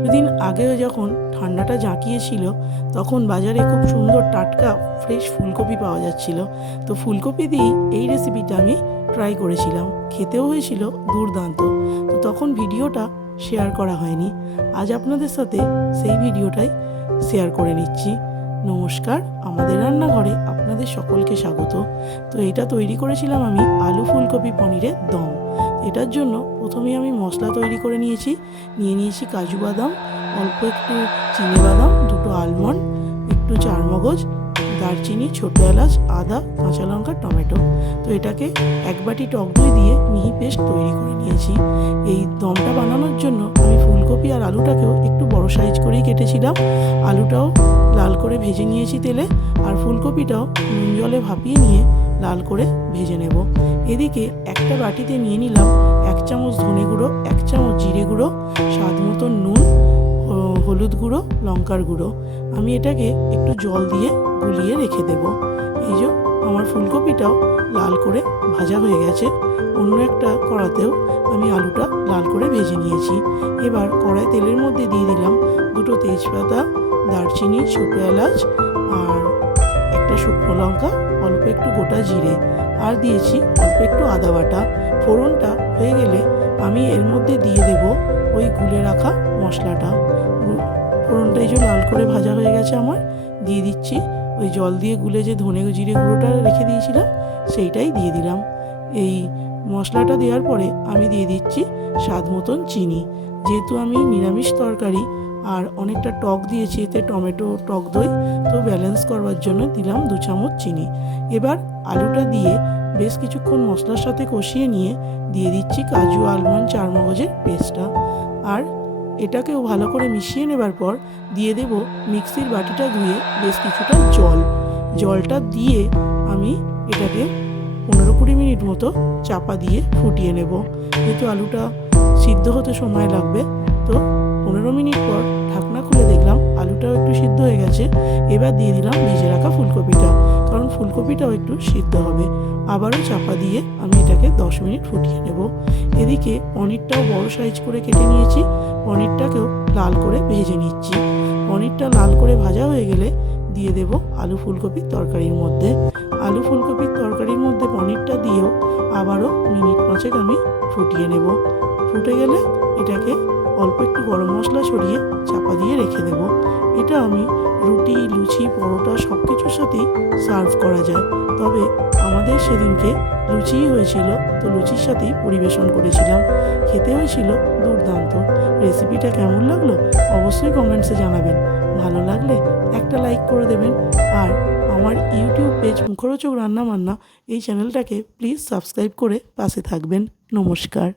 কিছুদিন আগেও যখন ঠান্ডাটা জাঁকিয়েছিল, তখন বাজারে খুব সুন্দর টাটকা ফ্রেশ ফুলকপি পাওয়া যাচ্ছিল। তো ফুলকপি দিয়েই এই রেসিপিটা আমি ট্রাই করেছিলাম। খেতেও হয়েছিল দুর্দান্ত। তো তখন ভিডিওটা শেয়ার করা হয়নি। আজ আপনাদের সাথে সেই ভিডিওটাই শেয়ার করে নিচ্ছি। নমস্কার, আমাদের রান্নাঘরে আপনাদের সকলকে স্বাগত। তো এটা তৈরি করেছিলাম আমি আলু ফুলকপি পনিরের দম। এটার জন্য প্রথমে আমি মশলা তৈরি করে নিয়েছি। নিয়ে নিয়েছি কাজু বাদাম, অল্প একটু চিনি বাদাম, দুটো আলমন্ড একটু চারমগজ, দারচিনি, ছোটো এলাচ, আদা, কাঁচা লঙ্কা, টমেটো। তো এটাকে এক বাটি টক দই দিয়ে মিহি পেস্ট তৈরি করে নিয়েছি। এই দমটা বানানোর জন্য আমি ফুলকপি আর আলুটাকেও একটু বড় সাইজ করেই কেটেছিলাম। আলুটাও লাল করে ভেজে নিয়েছি তেলে আর ফুলকপিটাও নুন জলে ভাপিয়ে নিয়ে লাল করে ভেজে নেব। এদিকে একটা বাটিতে নিয়ে নিলাম এক চামচ ধনে গুঁড়ো, এক চামচ জিরে গুঁড়ো, স্বাদ মতো নুন হলুদ গুঁড়ো, লঙ্কার গুঁড়ো। আমি এটাকে একটু জল দিয়ে গুলিয়ে রেখে দেব। এই যে আমার ফুলকপিটাও লাল করে ভাজা হয়ে গেছে। অন্য একটা কড়াতেও আমি আলুটা লাল করে ভেজে নিয়েছি। এবার কড়াই তেলের মধ্যে দিয়ে দিলাম দুটো তেজপাতা, দারচিনি, ছোটো এলাচ আর একটা শুকনো লঙ্কা অল্প একটু গোটা জিরে আর দিয়েছি অল্প একটু আদা বাটা। ফোড়নটা হয়ে গেলে আমি এর মধ্যে দিয়ে দেব ওই গুলে রাখা মশলাটা। ফোড়নটা এই যে লাল করে ভাজা হয়ে গেছে আমার। দিয়ে দিচ্ছি ওই জল দিয়ে গুলে যে ধনে জিরে গুঁড়োটা রেখে দিয়েছিলাম, সেইটাই দিয়ে দিলাম। এই মশলাটা দেওয়ার পরে আমি দিয়ে দিচ্ছি স্বাদ মতন চিনি। যেহেতু আমি নিরামিষ তরকারি আর অনেকটা টক দিয়েছি এতে, টমেটো, টক দই। তো ব্যালেন্স করবার জন্য দিলাম দু চামচ চিনি। এবার আলুটা দিয়ে বেশ কিছুক্ষণ মশলার সাথে কষিয়ে নিয়ে দিয়ে দিচ্ছি কাজু, আলমন্ড, চারমগজের পেস্টটা। আর এটাকেও ভালো করে মিশিয়ে নেবার পর দিয়ে দেব মিক্সির বাটিটা ধুয়ে বেশ কিছুটা জল। জলটা দিয়ে আমি এটাকে পনেরো কুড়ি মিনিট মতো চাপা দিয়ে ফুটিয়ে নেব। যেহেতু আলুটা সিদ্ধ হতে সময় লাগবে, তো পনেরো মিনিট পর ঢাকনা খুলে দেখলাম আলুটাও একটু সিদ্ধ হয়ে গেছে। এবার দিয়ে দিলাম ভেজে রাখা ফুলকপিটা, কারণ ফুলকপিটাও একটু সিদ্ধ হবে। আবারও চাপা দিয়ে আমি এটাকে দশ মিনিট ফুটিয়ে নেব। এদিকে পনিরটাও বড় সাইজ করে কেটে নিয়েছি। পনিরটাকেও লাল করে ভেজে নিচ্ছি। পনিরটা লাল করে ভাজা হয়ে গেলে দিয়ে দেব আলু ফুলকপির তরকারির মধ্যে। আলু ফুলকপির তরকারির মধ্যে পনিরটা দিয়েও আবারও মিনিট পাঁচেক আমি ফুটিয়ে নেব। ফুটে গেলে এটাকে অল্প একটু গরম মশলা ছড়িয়ে চাপা দিয়ে রেখে দেব। এটা আমি রুটি, লুচি, পরোটা সব কিছুর সাথেই সার্ভ করা যায়। তবে আমাদের সেদিনকে লুচিই হয়েছিল, তো লুচির সাথেই পরিবেশন করেছিলাম। খেতে হয়েছিল দুর্দান্ত। রেসিপিটা কেমন লাগল অবশ্যই কমেন্টসে জানাবেন। ভালো লাগলে একটা লাইক করে দেবেন। আর আমার ইউটিউব পেজ মুখরোচক রান্না বান্না এই চ্যানেলটাকে প্লিজ সাবস্ক্রাইব করে পাশে থাকবেন। নমস্কার।